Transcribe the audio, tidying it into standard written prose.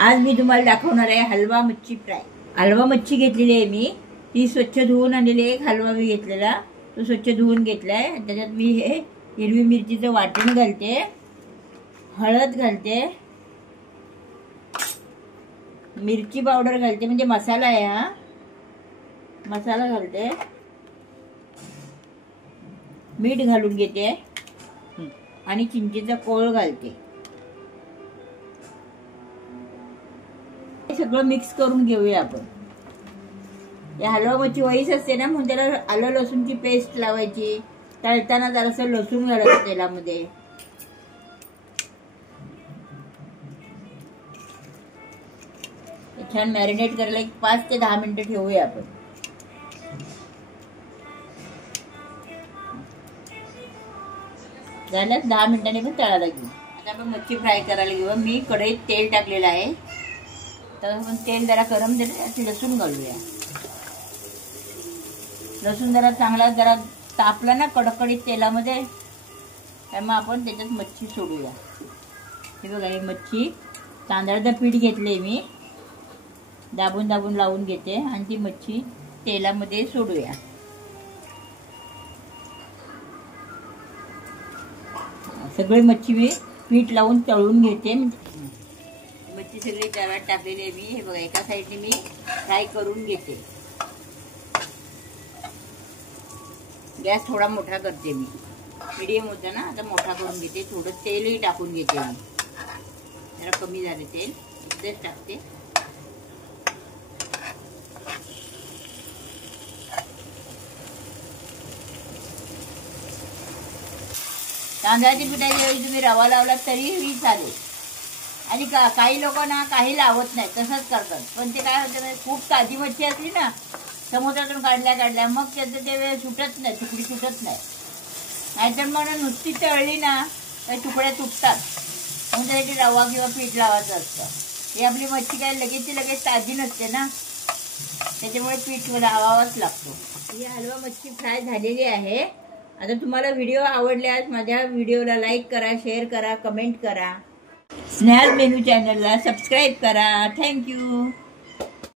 आज मी तुम्हाला दाखवणार आहे हलवा मच्छी फ्राय। हलवा मच्छी घेतलेली आहे मी, ती स्वच्छ धुवून आणलेली आहे। हलवा मी घेतलेला तो स्वच्छ धुवून घेतलाय। त्याच्यात मी हे हिरवी मिरचीचं वाटण घालते, हळद घालते, मिरची पावडर घालते, म्हणजे मसाला आहे हा, मसाला घालते, मीठ घालून घेते आणि चिंचेचा कोळ घालते। हे सगळं मिक्स करून घेऊया आपण। या हलवा मच्छी वहीच असते ना, म्हणून त्याला आलं लसूणची पेस्ट लावायची। तळताना जरासं लसूण घालायचं तेलामध्ये। छान मॅरिनेट करायला एक 5 ते 10 मिनिटं ठेवूया आपण। झालं 10 मिनिटांनी पण तळायला घेऊ। आता आपण मच्छी फ्राय करायला घेऊ। मी कढईत तेल टाकलेलं आहे, तर आपण तेल जरा गरम झालं, लसूण घालूया। लसूण जरा तापला ना कडकडीत तेलामध्ये, त्यामुळे आपण त्याच्यात मच्छी सोडूया। हे बघा, ही मच्छी तांदळाचं पीठ घेतले मी, दाबून दाबून लावून घेते आणि ती मच्छी तेलामध्ये सोडूया। सगळी मच्छी मी पीठ लावून तळून घेते। मच्छी सगळी तव्यात टाकलेली आहे मी। हे बघा, एका साईडने मी फ्राय करून घेते। गॅस थोडा मोठा करते मी, मीडियम होता ना, आता मोठा करून घेते। थोडं तेलही टाकून घेते मी, जरा कमी झाले तेल, एकदाच टाकते। तांदळाच्या पिठाच्या ऐवजी तुम्ही रवा लावला तरीही चालेल। आणि काही लोक ना काही लावत नाही, तसंच करतात। पण ते काय होतं, खूप ताजी मच्छी असली ना समुद्रातून काढल्या मग त्याचं ते वेळ सुटत नाही, तुकडी तुटत नाही। नाहीतर मग नुसती तळली ना तर तुकड्या तुटतात, म्हणून त्यासाठी रवा किंवा पीठ लावायचं असतं। ही आपली मच्छी काय लगेच ताजी नसते ना, त्याच्यामुळे पीठ लावावाच लागतो। ही हलवा मच्छी फ्राय झालेली आहे। आता तुम्हाला व्हिडिओ आवडल्यास माझ्या व्हिडिओला लाईक करा, शेअर करा, कमेंट करा। स्नेहाज मेनू चॅनलला सबस्क्राईब करा। थँक्यू।